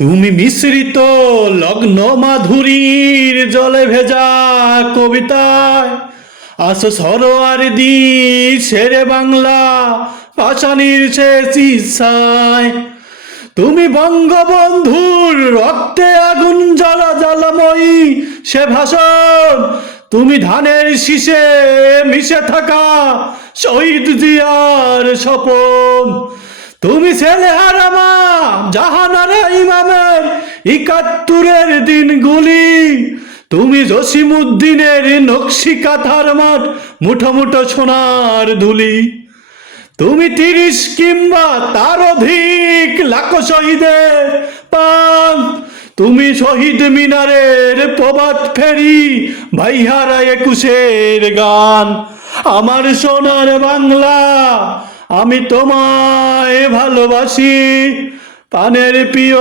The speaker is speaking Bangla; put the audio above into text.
তুমি মিশ্রিত লগ্ন মাধুরীর জলে ভেজা কবিতায় আসো সরোয়ার দি শেরে বাংলা পাষাণীর শেষ ইচ্ছায়। তুমি বঙ্গবন্ধুর রক্তে আগুন জ্বালা জ্বালাময়ী সে ভাষণ, তুমি ধানের শীষে মিশে থাকা শহীদ জিয়ার স্বপন। তুমি ছেলে হারামা জাহানারা ইমামের ৭১-এর দিনগুলি, তুমি জসিমউদ্দিনের নকশি কাঁথার মাঠ মুঠো মুঠো সোনার ধুলি। তুমি ৩০ কিংবা তার অধিক লাখ শহীদের পান, তুমি শহীদ মিনারের প্রভাত ফেরি ভাইহারা ২১-এর গান। আমার সোনার বাংলা আমি তোমায় ভালোবাসি, প্রাণের প্রিয়।